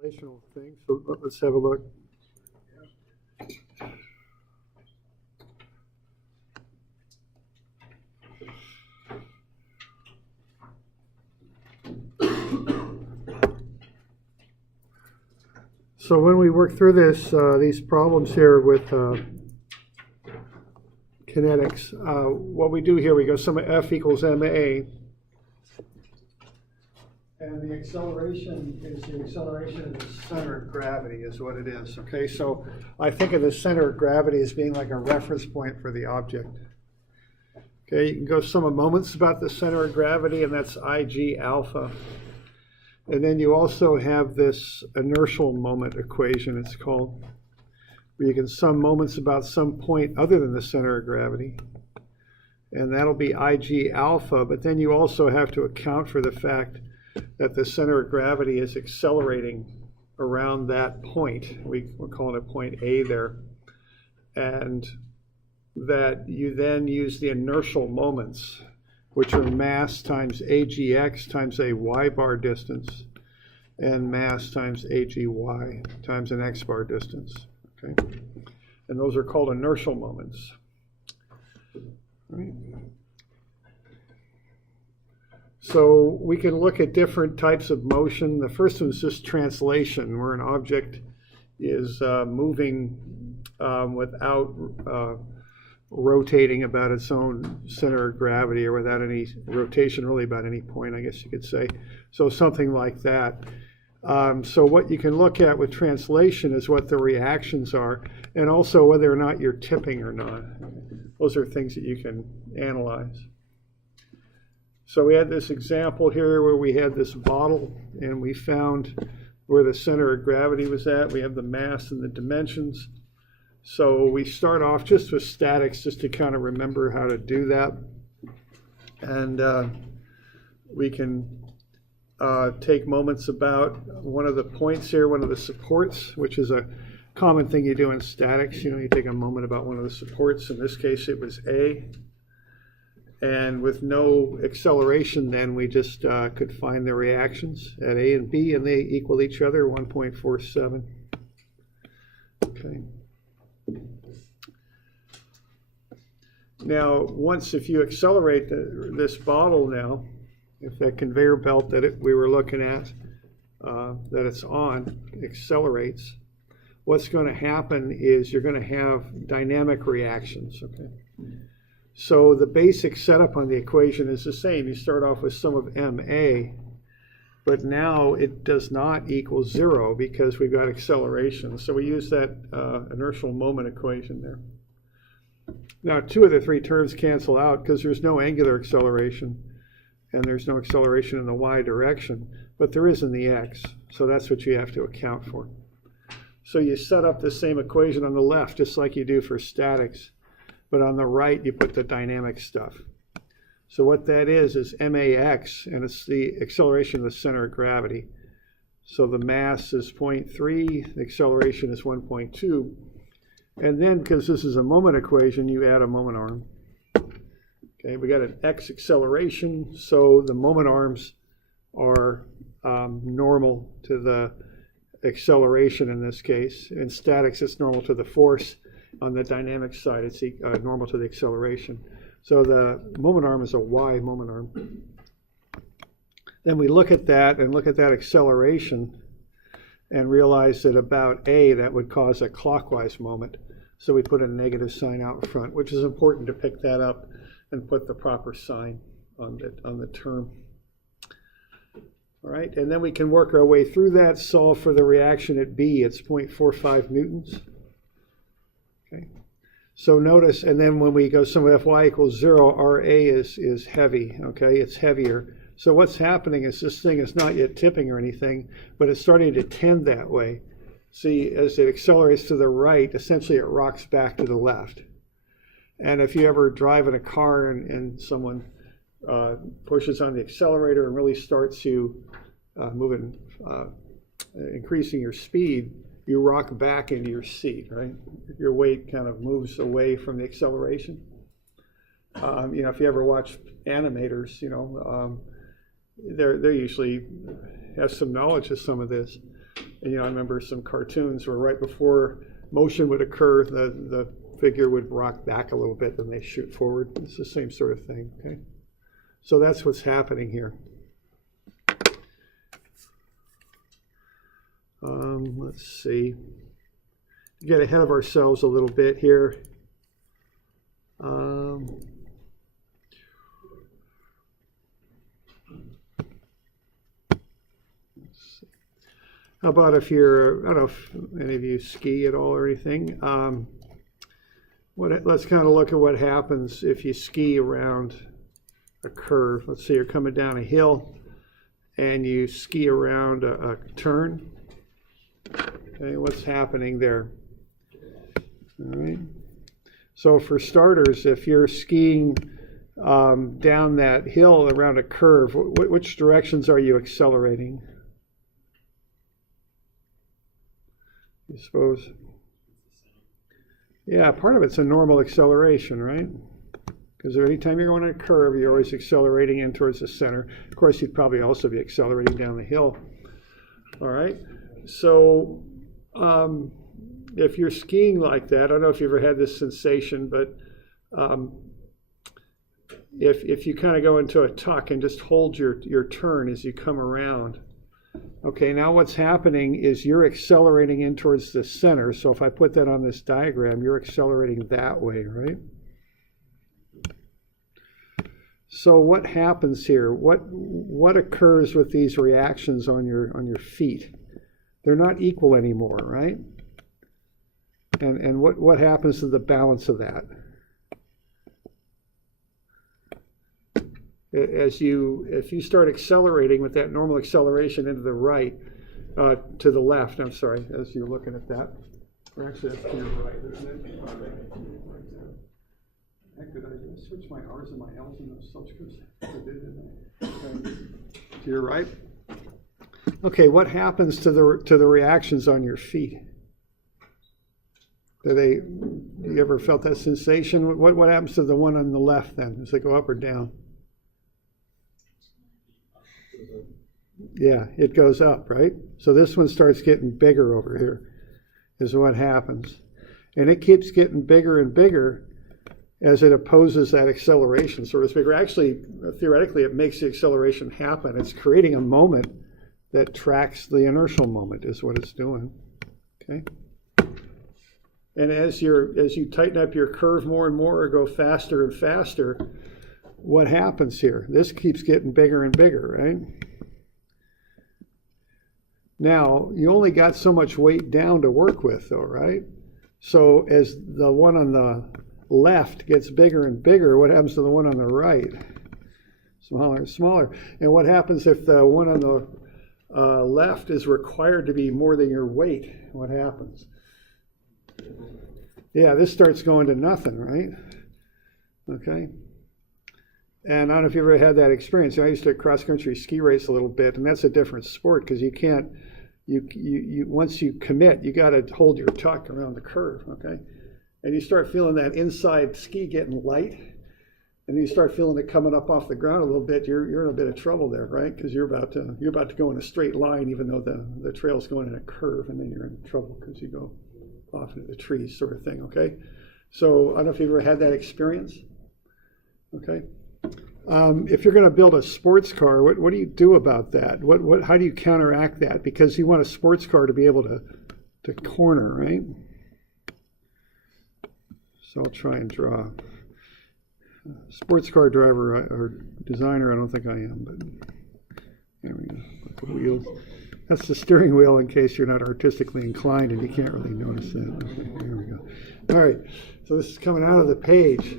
Relational thing, so let's have a look. So when we work through these problems here with kinetics, what we do here, we go sum of F equals ma, and the acceleration is the acceleration of the center of gravity is what it is, okay? So I think of the center of gravity as being like a reference point for the object. Okay, you can go sum of moments about the center of gravity, and that's Ig alpha. And then you also have this inertial moment equation, it's called, where you can sum moments about some point other than the center of gravity. And that'll be Ig alpha, but then you also have to account for the fact that the center of gravity is accelerating around that point. We're calling it point A there. And that you then use the inertial moments, which are mass times agx times a y bar distance, and mass times agy times an x bar distance. Okay, and those are called inertial moments. All right. So we can look at different types of motion. The first one is just translation, where an object is moving without rotating about its own center of gravity, or without any rotation really about any point, I guess you could say. So something like that. So what you can look at with translation is what the reactions are, and also whether or not you're tipping or not. Those are things that you can analyze. So we had this example here where we had this bottle, and we found where the center of gravity was at. We have the mass and the dimensions. So we start off just with statics, just to kind of remember how to do that. And we can take moments about one of the points here, one of the supports, which is a common thing you do in statics. You know, you take a moment about one of the supports. In this case, it was A. And with no acceleration, then we just could find the reactions at A and B, and they equal each other, 1.47. Okay. Now, if you accelerate this bottle now, if that conveyor belt that we were looking at, that it's on, accelerates, what's going to happen is you're going to have dynamic reactions, okay? So the basic setup on the equation is the same. You start off with sum of ma, but now it does not equal 0 because we've got acceleration. So we use that inertial moment equation there. Now, 2 of the 3 terms cancel out because there's no angular acceleration, and there's no acceleration in the y direction, but there is in the x. So that's what you have to account for. So you set up the same equation on the left, just like you do for statics, but on the right you put the dynamic stuff. So what that is max, and it's the acceleration of the center of gravity. So the mass is 0.3, the acceleration is 1.2, and then because this is a moment equation, you add a moment arm. Okay, we got an x acceleration, so the moment arms are normal to the acceleration in this case. In statics, it's normal to the force. On the dynamic side, it's normal to the acceleration. So the moment arm is a y moment arm. Then we look at that and look at that acceleration and realize that about A, that would cause a clockwise moment. So we put a negative sign out in front, which is important to pick that up and put the proper sign on the term. All right, and then we can work our way through that, solve for the reaction at B. It's 0.45 newtons. Okay, so notice, and then when we go sum of Fy equals 0, Ra is heavy, okay, it's heavier. So what's happening is this thing is not yet tipping or anything, but it's starting to tend that way. See, as it accelerates to the right, essentially it rocks back to the left. And if you ever drive in a car and someone pushes on the accelerator and really starts you increasing your speed, you rock back into your seat, right? Your weight kind of moves away from the acceleration. You know, if you ever watch animators, you know, they usually have some knowledge of some of this. And I remember some cartoons where right before motion would occur, the figure would rock back a little bit, then they shoot forward. It's the same sort of thing, okay? So that's what's happening here. Let's see. Get ahead of ourselves a little bit here. How about if you're, I don't know if any of you ski at all or anything. Let's kind of look at what happens if you ski around a curve. Let's say you're coming down a hill and you ski around a turn. Okay, what's happening there? All right. So for starters, if you're skiing down that hill around a curve, which directions are you accelerating? I suppose. Yeah, part of it's a normal acceleration, right? Because anytime you're going on a curve, you're always accelerating in towards the center. Of course, you'd probably also be accelerating down the hill. All right. So if you're skiing like that, I don't know if you've ever had this sensation, but if you kind of go into a tuck and just hold your turn as you come around. Okay, now what's happening is you're accelerating in towards the center. So if I put that on this diagram, you're accelerating that way, right? So what happens here? What occurs with these reactions on your feet? They're not equal anymore, right? And what happens to the balance of that? If you start accelerating with that normal acceleration into the right, to the left, I'm sorry, as you're looking at that. Or actually, that's to your right, isn't it? Heck, did I switch my R's and my L's in those subscripts? I did, didn't I? Okay. To your right. Okay, what happens to the reactions on your feet? You ever felt that sensation? What happens to the one on the left then? Does it go up or down? Yeah, it goes up, right? So this one starts getting bigger over here, is what happens. And it keeps getting bigger and bigger as it opposes that acceleration, so to speak. Or actually, theoretically, it makes the acceleration happen. It's creating a moment that tracks the inertial moment, is what it's doing. Okay? And as you tighten up your curve more and more or go faster and faster, what happens here? This keeps getting bigger and bigger, right? Now, you only got so much weight down to work with, though, right? So as the one on the left gets bigger and bigger, what happens to the one on the right? Smaller and smaller. And what happens if the one on the left is required to be more than your weight? What happens? Yeah, this starts going to nothing, right? Okay. And I don't know if you ever had that experience. I used to cross-country ski race a little bit, and that's a different sport because you can't, once you commit, you got to hold your tuck around the curve, okay? And you start feeling that inside ski getting light, and you start feeling it coming up off the ground a little bit. You're in a bit of trouble there, right? Because you're about to go in a straight line, even though the trail's going in a curve, and then you're in trouble because you go off into the trees, sort of thing, okay? So I don't know if you've ever had that experience, okay? If you're going to build a sports car, what do you do about that? How do you counteract that? Because you want a sports car to be able to corner, right? So I'll try and draw. Sports car driver or designer, I don't think I am, but there we go. The wheels. That's the steering wheel in case you're not artistically inclined and you can't really notice that. Okay, there we go. All right, so this is coming out of the page.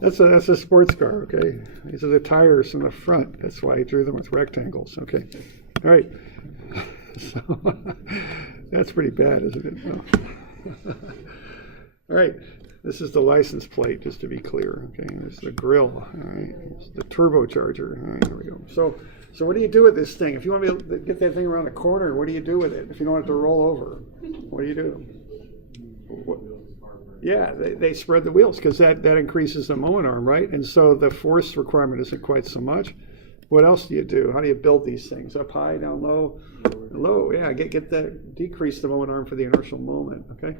That's a sports car, okay? These are the tires in the front. That's why I drew them with rectangles, okay? All right. So that's pretty bad, isn't it? No. All right. This is the license plate, just to be clear. Okay, there's the grill. All right, there's the turbocharger. All right, there we go. So what do you do with this thing? If you want to get that thing around the corner, what do you do with it? If you don't want it to roll over, what do you do? Yeah, they spread the wheels because that increases the mowing arm, right? And so the force requirement isn't quite so much. What else do you do? How do you build these things? Up high, down low? Low, yeah, get that, decrease the mowing arm for the inertial moment, okay?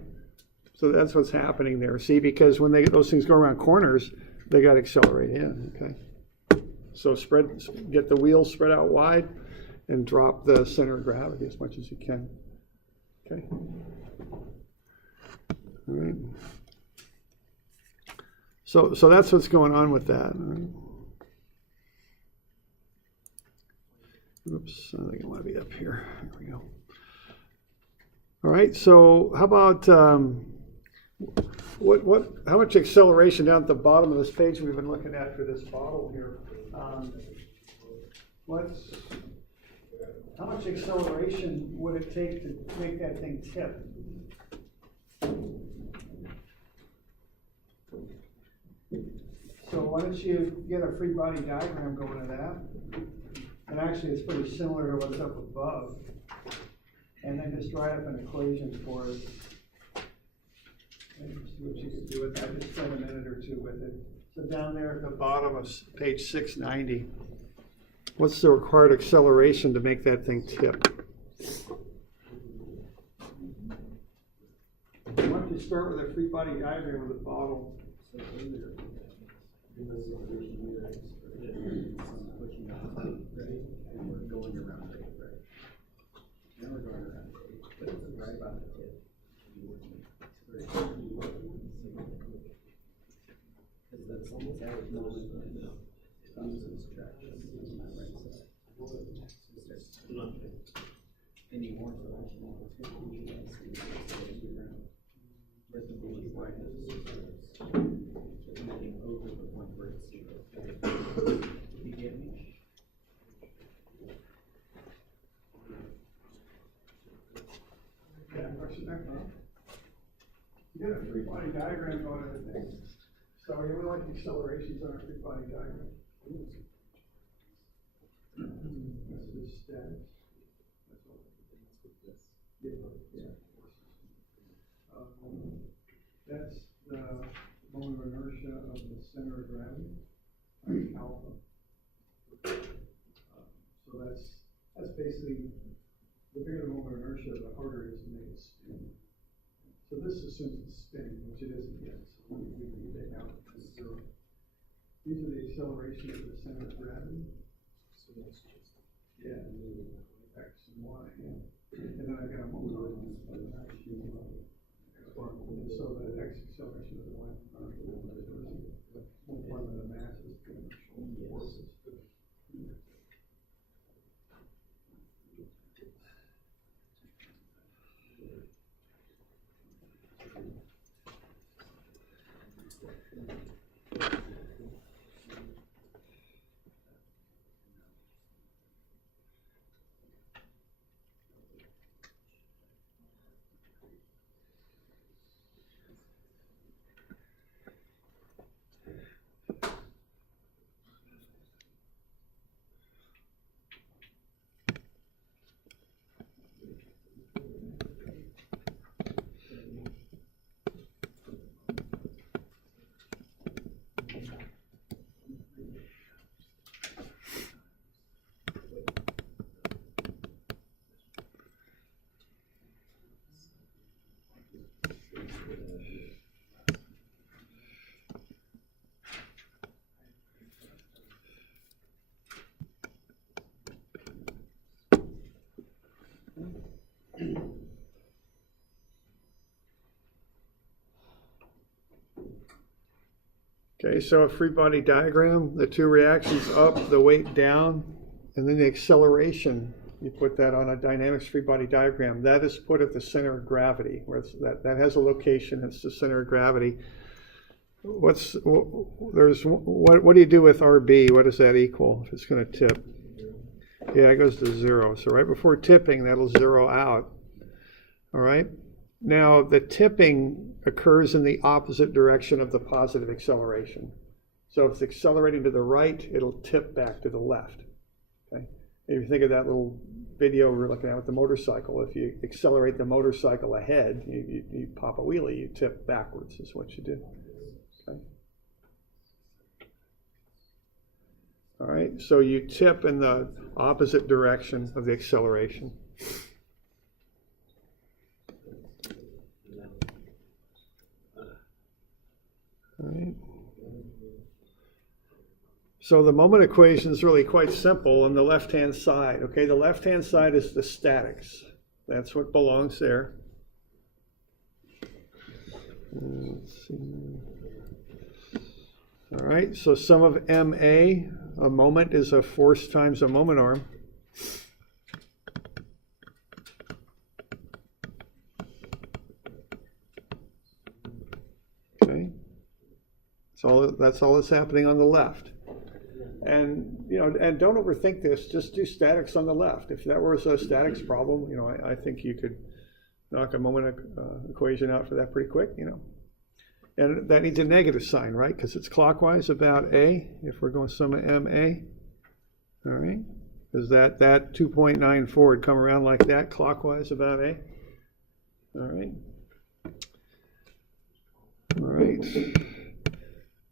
So that's what's happening there. See, because when those things go around corners, they got to accelerate in, okay? So get the wheels spread out wide and drop the center of gravity as much as you can, okay? All right. So that's what's going on with that. Right? Oops, I think I want to be up here. There we go. All right. So how about how much acceleration down at the bottom of this page we've been looking at for this bottle here? How much acceleration would it take to make that thing tip? So why don't you get a free body diagram going to that? And actually it's pretty similar to what's up above. And then just write up an equation for us. And see what you can do with that. Just spend a minute or two with it. So down there at the bottom of page 690, what's the required acceleration to make that thing tip? Why don't you start with a free body diagram of the bottle? And we're going around it, right? Now we're going around it, but it's right about the tip. Because that's almost average moment on the subtraction on my right side. Any more selection on the tip, but the body right is over the point where it's zero. You get me? Yeah, question there. You get a free body diagram going to the thing. So you would like accelerations on a free body diagram. This is status. Yeah. That's the moment of inertia of the center of gravity, alpha. So that's basically, the bigger the moment of inertia, the harder it is to make it spin. So this assumes it's spinning, which it isn't yet. So we can take out zero. These are the acceleration of the center of gravity. So that's just, yeah, X and Y, yeah. And then I got a moment of inertia. So the X acceleration of the Y one part of the mass is going to show forces. Okay, so a free body diagram, the two reactions up, the weight down, and then the acceleration. You put that on a dynamics free body diagram. That is put at the center of gravity, where that has a location. It's the center of gravity. What do you do with RB? What does that equal if it's going to tip? Yeah, it goes to zero. So right before tipping, that'll zero out. All right. Now the tipping occurs in the opposite direction of the positive acceleration. So if it's accelerating to the right, it'll tip back to the left. Okay. If you think of that little video we were looking at with the motorcycle. If you accelerate the motorcycle ahead, you pop a wheelie, you tip backwards is what you do. Okay. All right, so you tip in the opposite direction of the acceleration. All right. So the moment equation is really quite simple on the left-hand side. Okay, the left-hand side is the statics. That's what belongs there. Let's see. All right, so sum of MA, a moment is a force times a moment arm. Okay, that's all that's happening on the left. And and don't overthink this. Just do statics on the left. If that was a statics problem, I think you could knock a moment equation out for that pretty quick. And that needs a negative sign, right? Because it's clockwise about A. If we're going sum of MA, all right, because that 2.94 would come around like that, clockwise about A. All right. All right.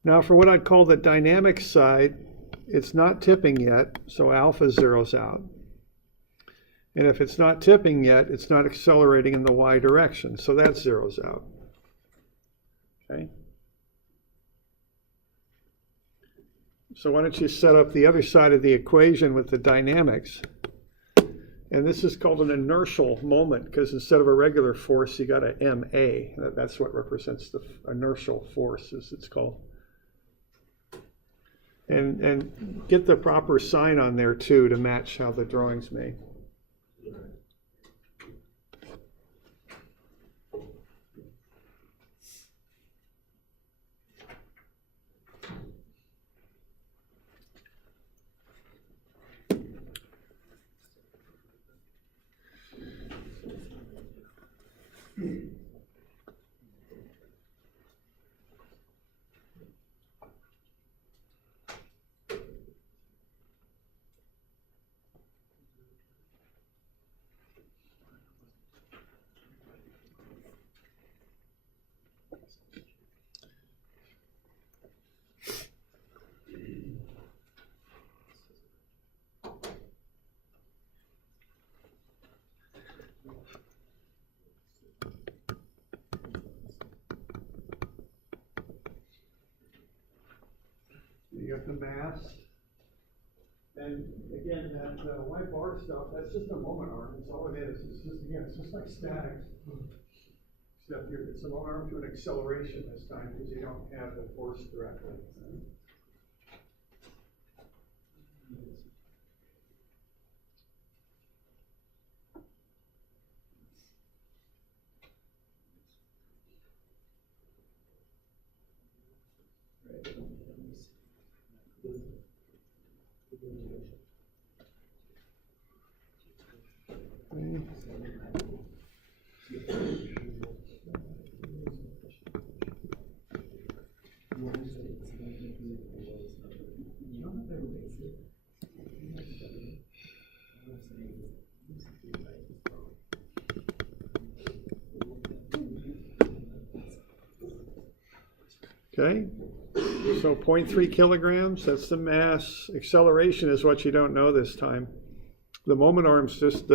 Now for what I'd call the dynamic side, it's not tipping yet, so alpha zeroes out. And if it's not tipping yet, it's not accelerating in the y direction, so that zeroes out. Okay. So why don't you set up the other side of the equation with the dynamics? And this is called an inertial moment, because instead of a regular force, you got a MA. That's what represents the inertial force, as it's called. And get the proper sign on there too to match how the drawing's made. You got the mass, and again, that white bar stuff, that's just a moment arm. That's all it is. It's just like statics. Except here, it's a moment arm to an acceleration this time because you don't have the force directly. Okay, so 0.3 kilograms, that's the mass. Acceleration is what you don't know this time. The moment arm's just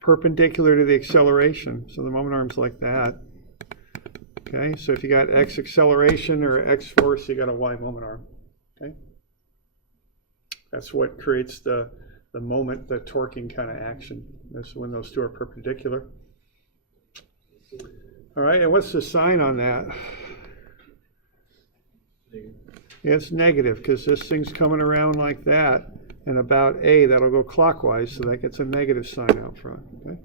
perpendicular to the acceleration, so the moment arm's like that. Okay, so if you got x acceleration or x force, you got a y moment arm. Okay, that's what creates the moment, the torquing kind of action. That's when those two are perpendicular. All right, and what's the sign on that? Yeah, it's negative because this thing's coming around like that, and about A, that'll go clockwise, so that gets a negative sign out front. Okay?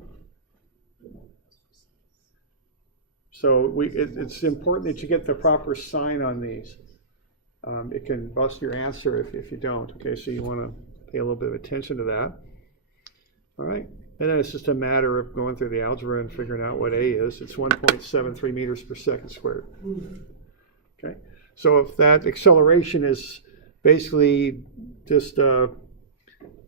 So it's important that you get the proper sign on these. It can bust your answer if you don't. Okay, so you want to pay a little bit of attention to that. All right, and then it's just a matter of going through the algebra and figuring out what A is. It's 1.73 meters per second squared. Okay. So if that acceleration is basically just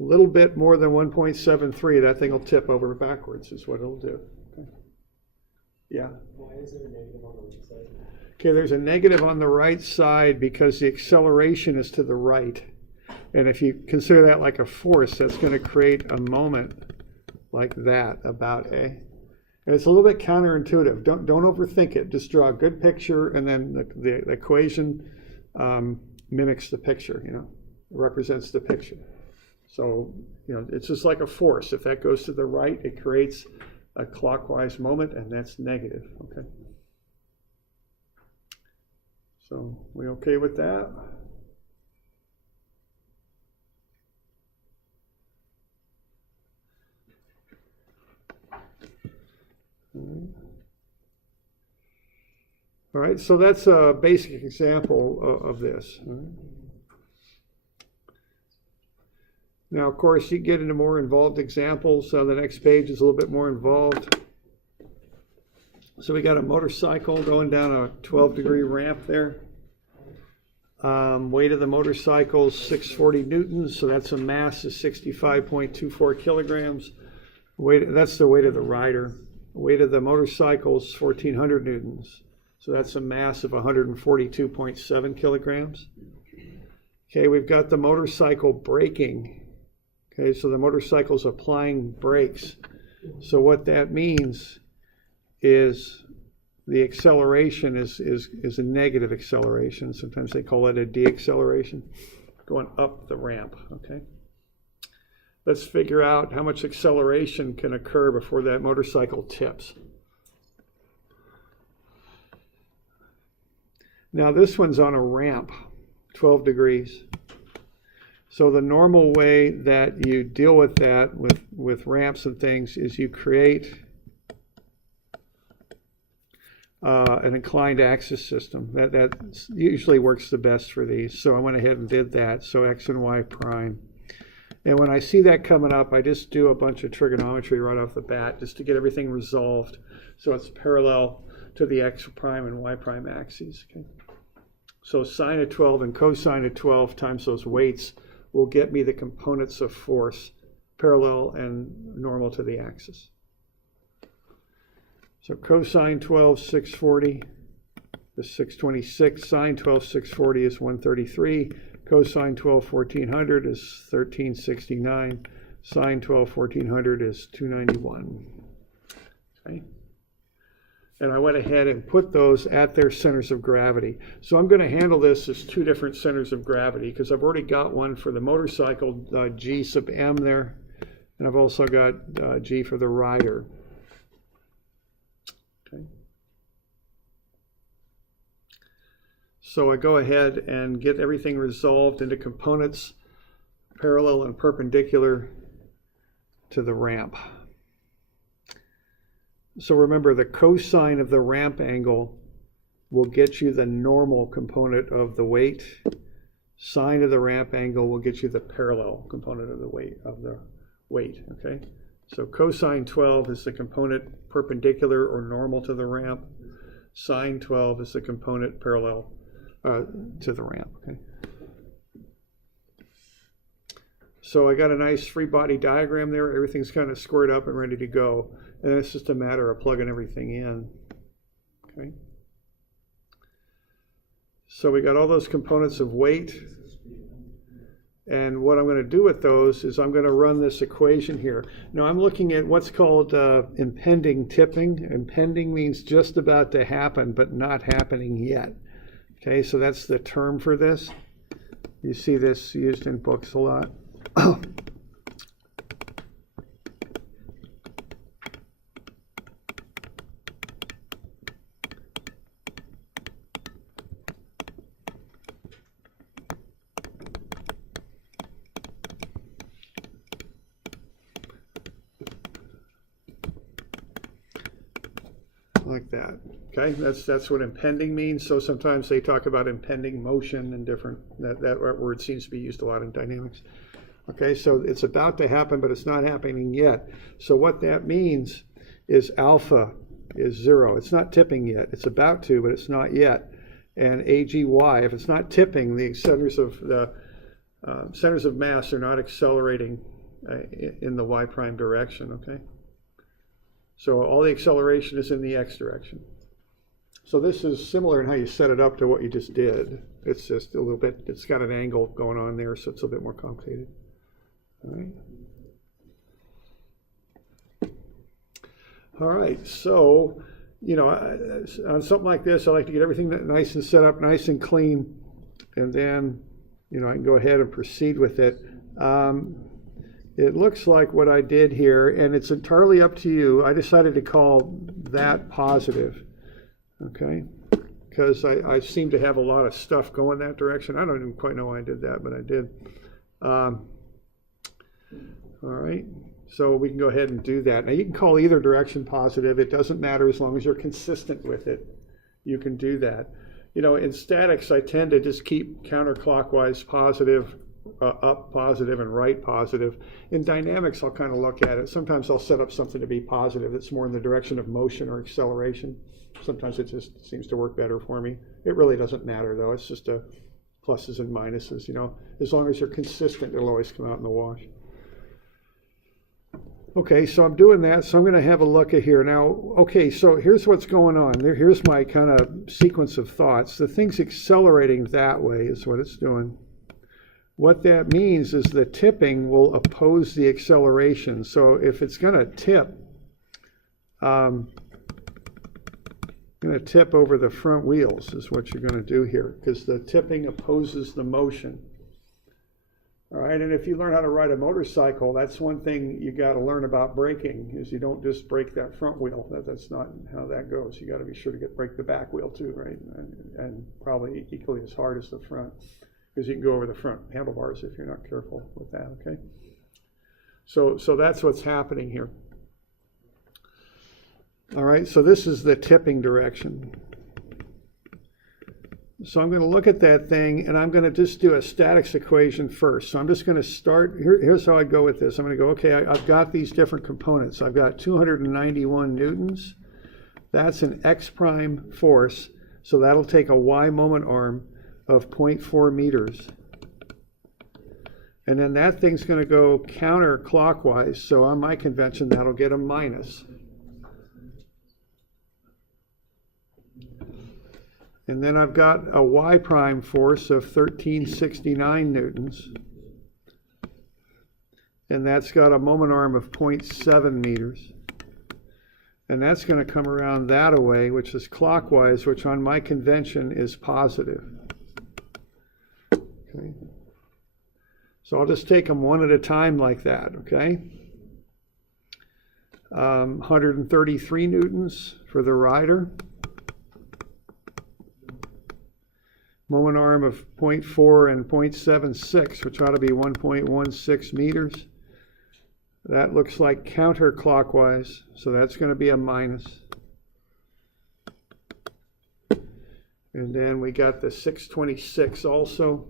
little bit more than 1.73, that thing will tip over backwards, is what it'll do. Okay. Yeah. Why is there a negative on the right side? Okay, there's a negative on the right side because the acceleration is to the right. And if you consider that like a force, that's going to create a moment like that about A. And it's a little bit counterintuitive. Don't overthink it. Just draw a good picture, and then the equation mimics the picture, represents the picture. So, it's just like a force. If that goes to the right, it creates a clockwise moment, and that's negative, okay? So, we okay with that? All right, so that's a basic example of this. Now, of course, you get into more involved examples. So the next page is a little bit more involved. So we got a motorcycle going down a 12-degree ramp there. Weight of the motorcycle is 640 newtons, so that's a mass of 65.24 kilograms. That's the weight of the rider. Weight of the motorcycle is 1,400 newtons, so that's a mass of 142.7 kilograms. Okay, we've got the motorcycle braking. Okay, so the motorcycle's applying brakes. So what that means is the acceleration is a negative acceleration. Sometimes they call it a deacceleration, going up the ramp, okay? Let's figure out how much acceleration can occur before that motorcycle tips. Now this one's on a ramp, 12 degrees. So the normal way that you deal with that, with ramps and things, is you create an inclined axis system. That usually works the best for these. So I went ahead and did that. So x and y prime. And when I see that coming up, I just do a bunch of trigonometry right off the bat just to get everything resolved. So it's parallel to the x prime and y prime axes. Okay? So sine of 12 and cosine of 12 times those weights will get me the components of force parallel and normal to the axis. So cosine 12, 640 is 626. Sine 12, 640 is 133. Cosine 12, 1400 is 1369. Sine 12, 1400 is 291. Okay. And I went ahead and put those at their centers of gravity. So I'm going to handle this as two different centers of gravity because I've already got one for the motorcycle, G sub m there, and I've also got G for the rider. Okay. So I go ahead and get everything resolved into components parallel and perpendicular to the ramp. So remember, the cosine of the ramp angle will get you the normal component of the weight. Sine of the ramp angle will get you the parallel component of the weight, okay? So cosine 12 is the component perpendicular or normal to the ramp. Sine 12 is the component parallel to the ramp, okay? So I got a nice free body diagram there. Everything's kind of squared up and ready to go. And it's just a matter of plugging everything in. Okay. So we got all those components of weight. And what I'm going to do with those is I'm going to run this equation here. Now I'm looking at what's called impending tipping. Impending means just about to happen, but not happening yet. Okay, so that's the term for this. You see this used in books a lot. Like that. Okay, that's what impending means. So sometimes they talk about impending motion and different, that word seems to be used a lot in dynamics. Okay, so it's about to happen, but it's not happening yet. So what that means is alpha is 0. It's not tipping yet. It's about to, but it's not yet. And AGY, if it's not tipping, the centers of the centers of mass are not accelerating in the y prime direction, okay? So all the acceleration is in the x direction. So this is similar in how you set it up to what you just did. It's just a little bit, it's got an angle going on there, so it's a bit more complicated. All right. All right, so, you know, on something like this, I like to get everything nice and set up, nice and clean, and then, you know, I can go ahead and proceed with it. It looks like what I did here, and it's entirely up to you. I decided to call that positive, okay? Because I seem to have a lot of stuff going that direction. I don't even quite know why I did that, but I did. All right, so we can go ahead and do that. Now you can call either direction positive. It doesn't matter as long as you're consistent with it. You can do that. You know, in statics, I tend to just keep counterclockwise positive, up positive, and right positive. In dynamics, I'll kind of look at it. Sometimes I'll set up something to be positive that's more in the direction of motion or acceleration. Sometimes it just seems to work better for me. It really doesn't matter, though. It's just a pluses and minuses, you know. As long as you're consistent, it'll always come out in the wash. Okay, so I'm doing that, so I'm going to have a look at here. Now, okay, so here's what's going on. Here's my kind of sequence of thoughts. The thing's accelerating that way is what it's doing. What that means is the tipping will oppose the acceleration. So if it's going to tip, going to tip over the front wheels is what you're going to do here, because the tipping opposes the motion. All right, and if you learn how to ride a motorcycle, that's one thing you got to learn about braking, is you don't just brake that front wheel. That's not how that goes. You got to be sure to brake the back wheel too, right? And probably equally as hard as the front, because you can go over the front handlebars if you're not careful with that, okay? So that's what's happening here. All right, so this is the tipping direction. So I'm going to look at that thing, and I'm going to just do a statics equation first. So I'm just going to start, here's how I go with this. I'm going to go, okay, I've got these different components. I've got 291 newtons. That's an x prime force, so that'll take a y moment arm of 0.4 meters. And then that thing's going to go counterclockwise, so on my convention, that'll get a minus. And then I've got a y prime force of 1369 newtons. And that's got a moment arm of 0.7 meters. And that's going to come around that away, which is clockwise, which on my convention is positive. Okay. So I'll just take them one at a time like that, okay? 133 newtons for the rider. Moment arm of 0.4 and 0.76, which ought to be 1.16 meters. That looks like counterclockwise, so that's going to be a minus. And then we got the 626 also.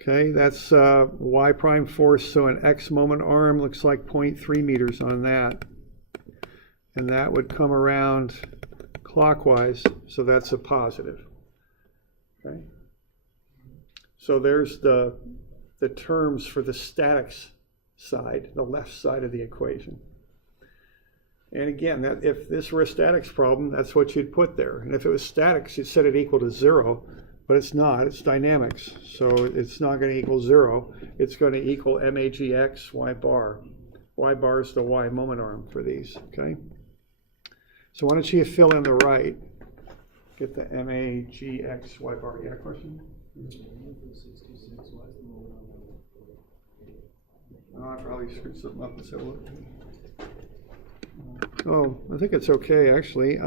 Okay, that's y prime force, so an x moment arm looks like 0.3 meters on that. And that would come around clockwise, so that's a positive. Okay. So there's the terms for the statics side, the left side of the equation. And again, if this were a statics problem, that's what you'd put there. And if it was statics, you'd set it equal to 0, but it's not, it's dynamics. So it's not going to equal 0. It's going to equal magx y bar. Y bar is the y moment arm for these, okay? So why don't you fill in the right? Get the magx y bar. Yeah, question? Oh, I probably screwed something up. Let's have a look. Oh, I think it's okay, actually.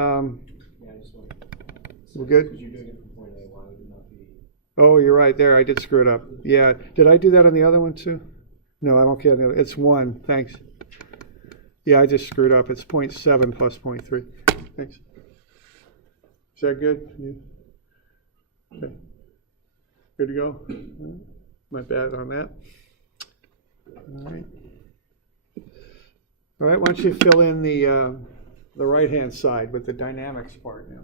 We're good? Oh, you're right there. I did screw it up. Yeah. Did I do that on the other one too? No, I'm okay on the other. It's 1. Thanks. Yeah, I just screwed up. It's 0.7 plus 0.3. Thanks. Is that good? Yeah. Okay. Good to go? My bad on that. All right. All right, why don't you fill in the right-hand side with the dynamics part now.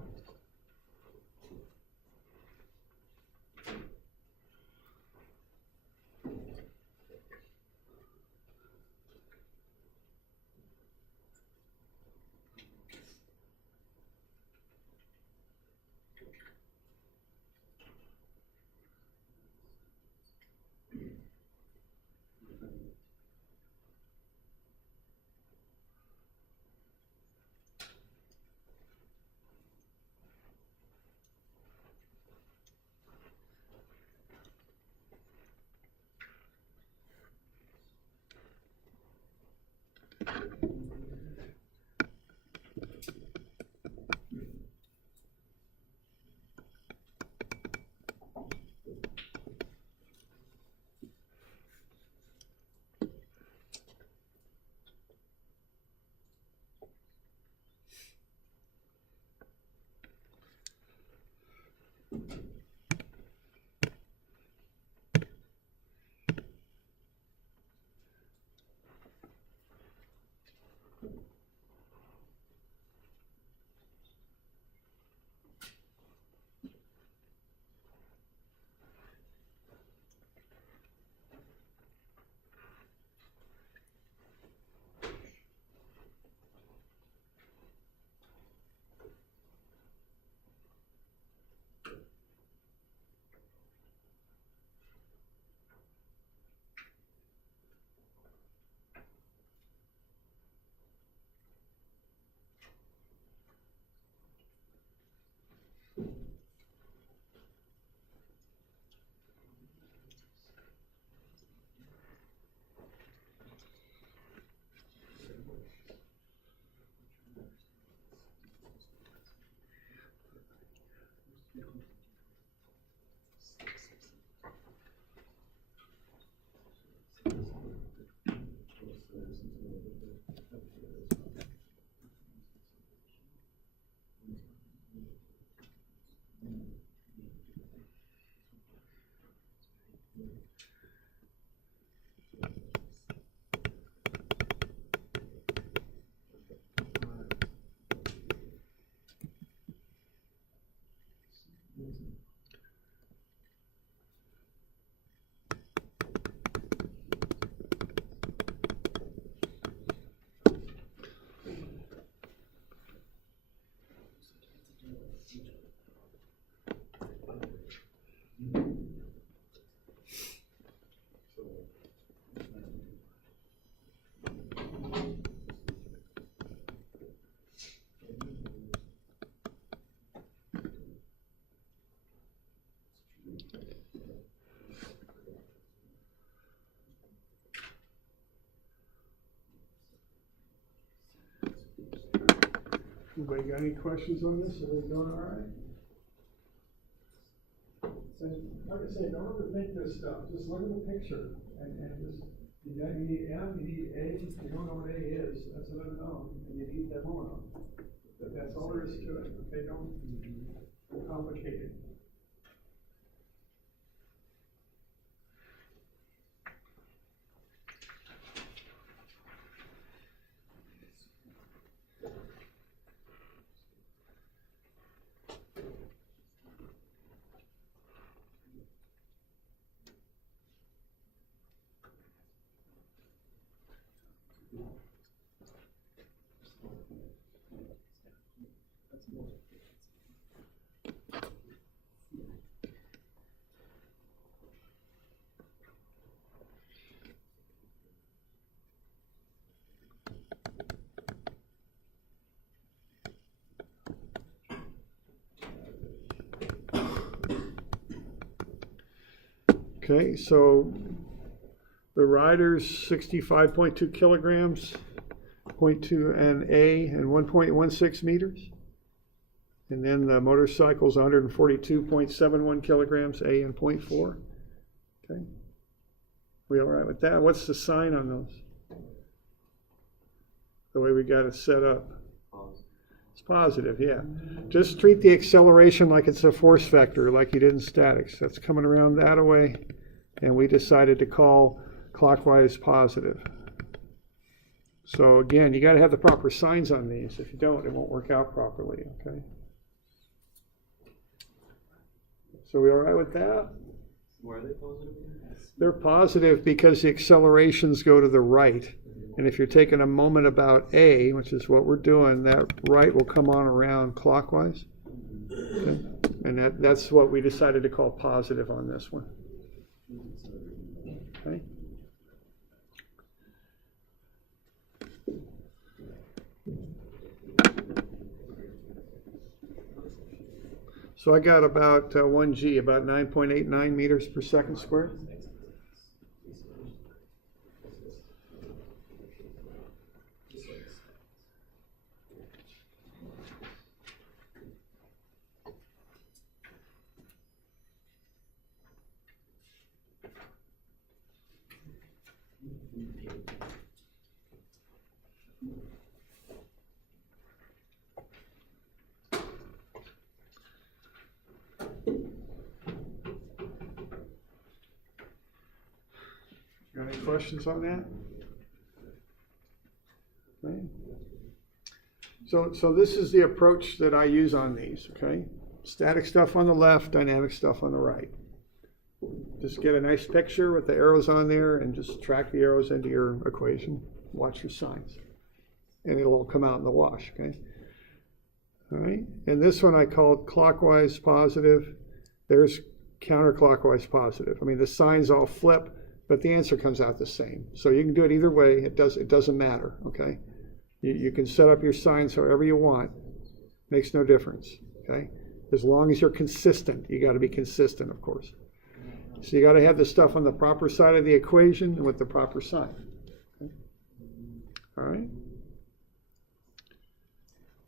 Anybody got any questions on this? Are they doing all right? So, like I say, don't overthink this stuff. Just look at the picture and just, you need M, you need A. If you don't know what A is, that's an unknown, and you need them on. But that's all there is to it. Okay, don't complicate it. Okay, so the rider's 65.2 kilograms, 0.2 and A, and 1.16 meters. And then the motorcycle's 142.71 kilograms, A, and 0.4. Okay, we all right with that? What's the sign on those? The way we got it set up. It's positive, yeah. Just treat the acceleration like it's a force vector, like you did in statics. That's coming around that way, and we decided to call clockwise positive. So again, you got to have the proper signs on these. If you don't, it won't work out properly, okay? So we all right with that? Why are they positive? They're positive because the accelerations go to the right. And if you're taking a moment about A, which is what we're doing, that right will come on around clockwise. Okay? And that's what we decided to call positive on this one. Okay? So I got about 1G, about 9.89 meters per second squared. Got any questions on that? Okay. So this is the approach that I use on these, okay? Static stuff on the left, dynamic stuff on the right. Just get a nice picture with the arrows on there and just track the arrows into your equation. Watch your signs. And it'll all come out in the wash, okay? All right, and this one I called clockwise positive. There's counterclockwise positive. I mean, the signs all flip, but the answer comes out the same. So you can do it either way. It doesn't matter, okay? You can set up your signs however you want. Makes no difference, okay? As long as you're consistent. You got to be consistent, of course. So you got to have the stuff on the proper side of the equation and with the proper sign. Okay? All right?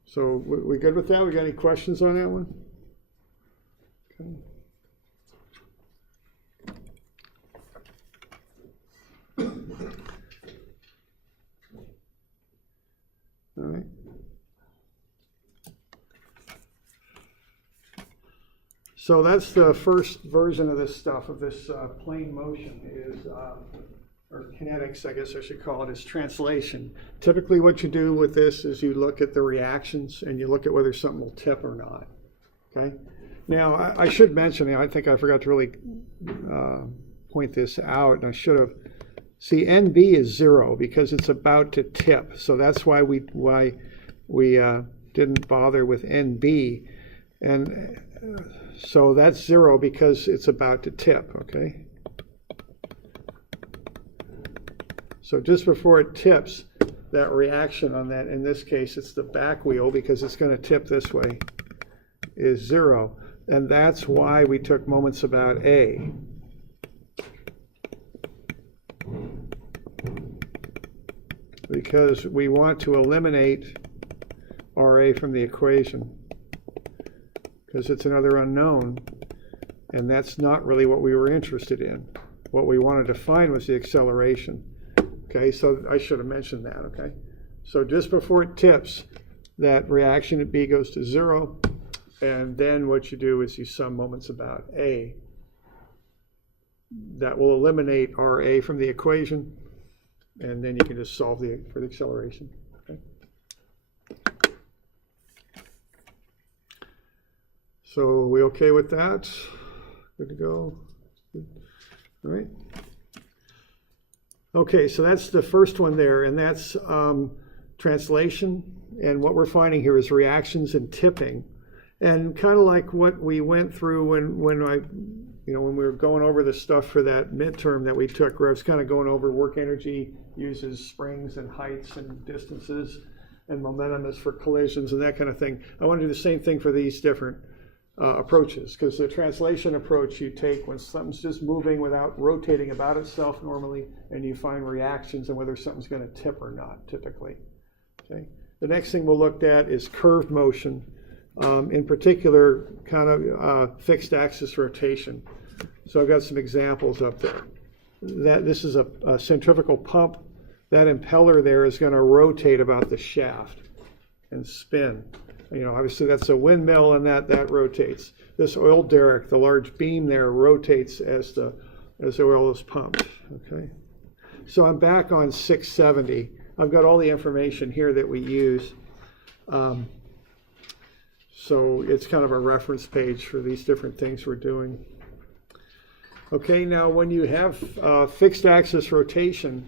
So we good with that? We got any questions on that one? Okay. All right. So that's the first version of this stuff, of this plane motion is, or kinetics, I guess I should call it, is translation. Typically what you do with this is you look at the reactions and you look at whether something will tip or not, okay? Now, I should mention, I think I forgot to really point this out, and I should have. See, NB is 0 because it's about to tip, so that's why we didn't bother with NB, and so that's 0 because it's about to tip, okay? So just before it tips, that reaction on that, in this case, it's the back wheel because it's going to tip this way, is 0. And that's why we took moments about A. Because we want to eliminate RA from the equation, because it's another unknown, and that's not really what we were interested in. What we wanted to find was the acceleration. Okay, so I should have mentioned that, okay? So just before it tips, that reaction at B goes to 0, and then what you do is you sum moments about A. That will eliminate RA from the equation, and then you can just solve for the acceleration. Okay? So we okay with that? Good to go? Good. All right. Okay, so that's the first one there, and that's translation. And what we're finding here is reactions and tipping. And kind of like what we went through when we were going over the stuff for that midterm that we took, where I was kind of going over work energy uses springs and heights and distances, and momentum is for collisions and that kind of thing. I want to do the same thing for these different approaches, because the translation approach you take when something's just moving without rotating about itself normally, and you find reactions and whether something's going to tip or not, typically. Okay. The next thing we'll look at is curved motion, in particular kind of fixed axis rotation. So I've got some examples up there. This is a centrifugal pump. That impeller there is going to rotate about the shaft and spin. Obviously that's a windmill, and that rotates. This oil derrick, the large beam there, rotates as the oil is pumped. Okay. So I'm back on 670. I've got all the information here that we use. So it's kind of a reference page for these different things we're doing. Okay, now when you have fixed axis rotation,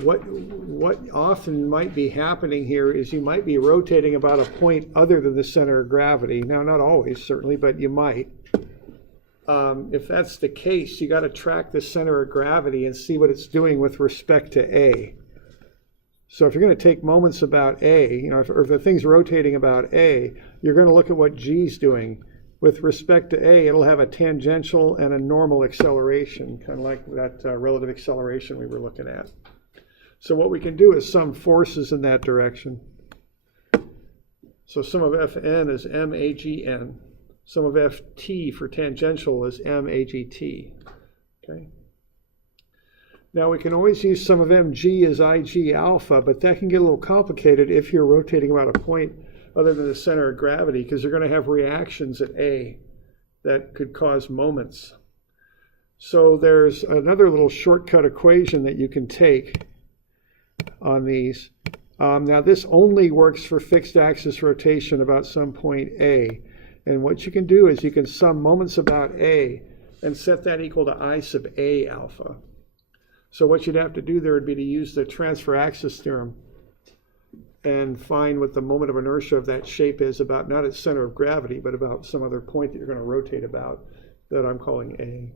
what often might be happening here is you might be rotating about a point other than the center of gravity. Now, not always, certainly, but you might. If that's the case, you got to track the center of gravity and see what it's doing with respect to A. So if you're going to take moments about A, if the thing's rotating about A, you're going to look at what G's doing. With respect to A, it'll have a tangential and a normal acceleration, kind of like that relative acceleration we were looking at. So what we can do is sum forces in that direction. So sum of Fn is magn. Sum of Ft for tangential is magT. Okay. Now we can always use sum of mg as ig alpha, but that can get a little complicated if you're rotating about a point other than the center of gravity, because you're going to have reactions at A that could cause moments. So there's another little shortcut equation that you can take on these. Now this only works for fixed axis rotation about some point A. And what you can do is you can sum moments about A and set that equal to I sub A alpha. So what you'd have to do there would be to use the transfer axis theorem and find what the moment of inertia of that shape is about, not its center of gravity, but about some other point that you're going to rotate about that I'm calling A.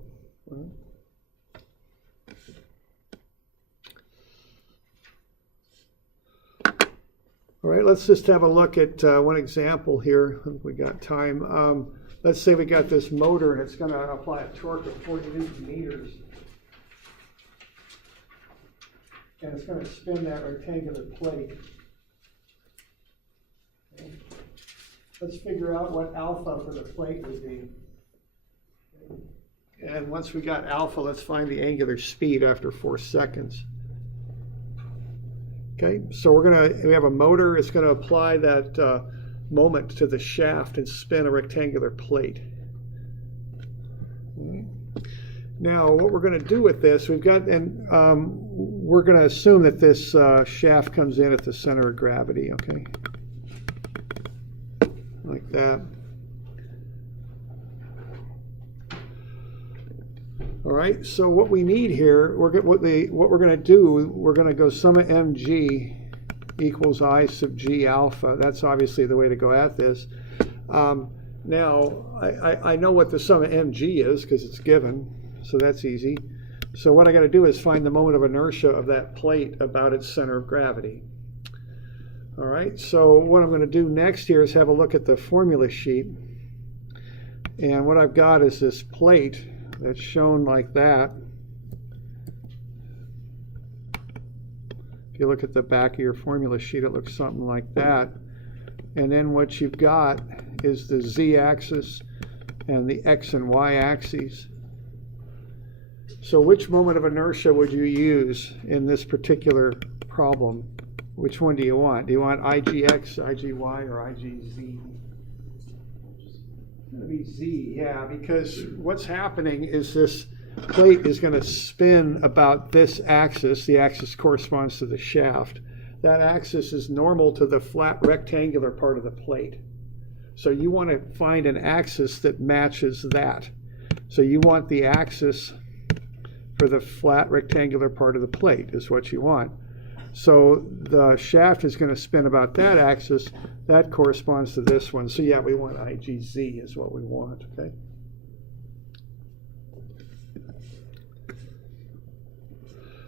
All right, let's just have a look at one example here. I think we got time. Let's say we got this motor and it's going to apply a torque of 40 Newton meters. And it's going to spin that rectangular plate. Okay. Let's figure out what alpha for the plate would be. And once we got alpha, let's find the angular speed after 4 seconds. Okay, so we have a motor. It's going to apply that moment to the shaft and spin a rectangular plate. Okay. Now, what we're going to do with this, we're going to assume that this shaft comes in at the center of gravity, okay? Like that. All right, so what we need here, what we're going to do, we're going to go sum of mg equals I sub g alpha. That's obviously the way to go at this. Now, I know what the sum of mg is because it's given. So that's easy. So what I got to do is find the moment of inertia of that plate about its center of gravity. All right, so what I'm going to do next here is have a look at the formula sheet. And what I've got is this plate that's shown like that. If you look at the back of your formula sheet, it looks something like that. and then what you've got is the z-axis and the x and y axes. So which moment of inertia would you use in this particular problem? Which one do you want? Do you want IGX, IGY, or IGZ? It's going to be Z, yeah, because what's happening is this plate is going to spin about this axis. The axis corresponds to the shaft. That axis is normal to the flat rectangular part of the plate. So you want to find an axis that matches that. So you want the axis for the flat rectangular part of the plate is what you want. So the shaft is going to spin about that axis. That corresponds to this one. So yeah, we want IGZ is what we want, okay?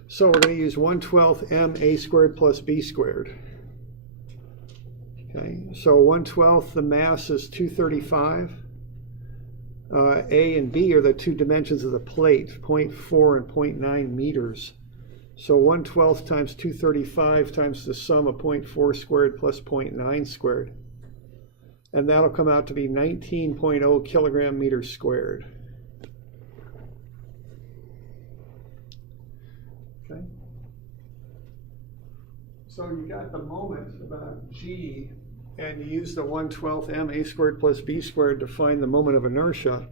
So we're going to use 1/12 m a squared plus b squared. Okay, so 1/12, the mass is 235. A and B are the two dimensions of the plate, 0.4 and 0.9 meters. So 1/12 times 235 times the sum of 0.4 squared plus 0.9 squared. And that'll come out to be 19.0 kilogram meters squared. Okay. So you got the moment about G, and you use the 1/12 m a squared plus b squared to find the moment of inertia.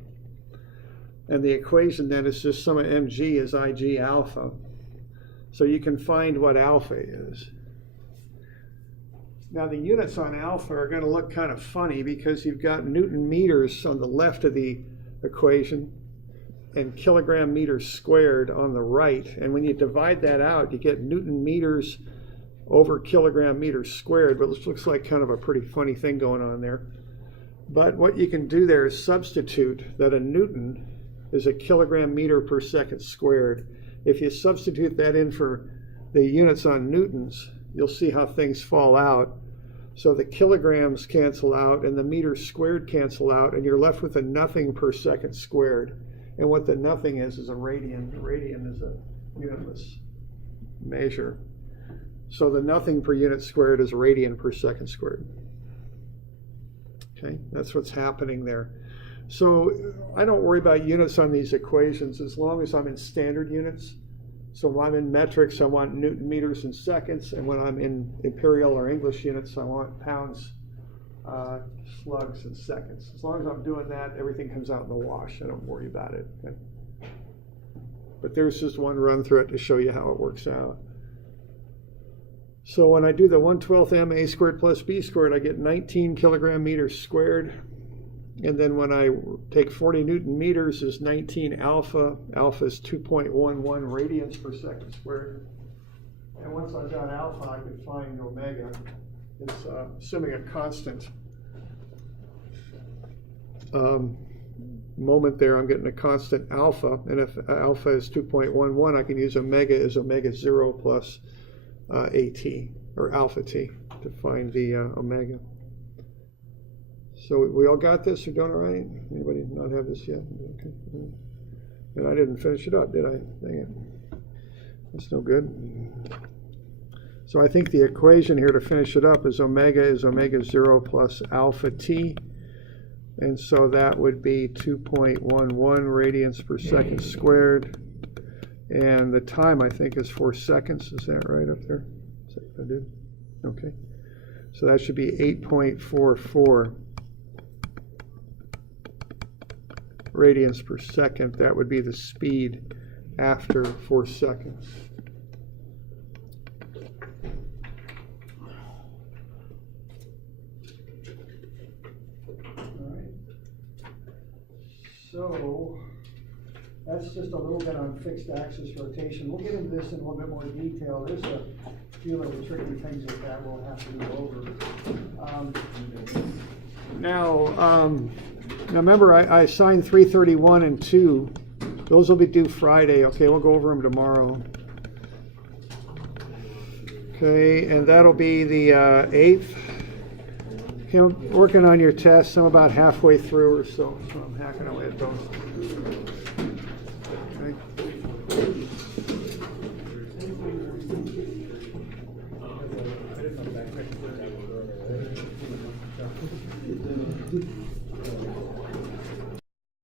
And the equation then is just sum of mg is ig alpha. So you can find what alpha is. Now the units on alpha are going to look kind of funny because you've got Newton meters on the left of the equation and kilogram meters squared on the right. And when you divide that out, you get Newton meters over kilogram meters squared, but it looks like kind of a pretty funny thing going on there. But what you can do there is substitute that a Newton is a kilogram meter per second squared. If you substitute that in for the units on newtons, you'll see how things fall out. So the kilograms cancel out and the meters squared cancel out, and you're left with a nothing per second squared. And what the nothing is a radian. The radian is a unitless measure. So the nothing per unit squared is radian per second squared. Okay, that's what's happening there. So I don't worry about units on these equations as long as I'm in standard units. So when I'm in metrics, I want Newton meters and seconds, and when I'm in imperial or English units, I want pounds, slugs, and seconds. As long as I'm doing that, everything comes out in the wash. I don't worry about it. Okay? But there's just one run through it to show you how it works out. So when I do the 1/12 m a squared plus b squared, I get 19 kilogram meters squared. And then when I take 40 Newton meters is 19 alpha. Alpha is 2.11 radians per second squared. And once I've got alpha, I can find omega. It's assuming a constant moment there, I'm getting a constant alpha. And if alpha is 2.11, I can use omega as omega 0 plus AT, or alpha t, to find the omega. So we all got this? We're doing all right? Anybody not have this yet? Okay. And I didn't finish it up, did I? Dang it. That's no good. So I think the equation here to finish it up is omega 0 plus alpha t. And so that would be 2.11 radians per second squared. And the time, I think, is 4 seconds. Is that right up there? Is that what I did? Okay. So that should be 8.44 radians per second. That would be the speed after 4 seconds. All right. So that's just a little bit on fixed axis rotation. We'll get into this in a little bit more detail. There's a few little tricky things with that we'll have to go over. Now remember, I assigned 331 and 2. Those will be due Friday. Okay, we'll go over them tomorrow. Okay, and that'll be the 8th. Okay, I'm working on your tests. I'm about halfway through or so I'm hacking away at those. Okay. Good.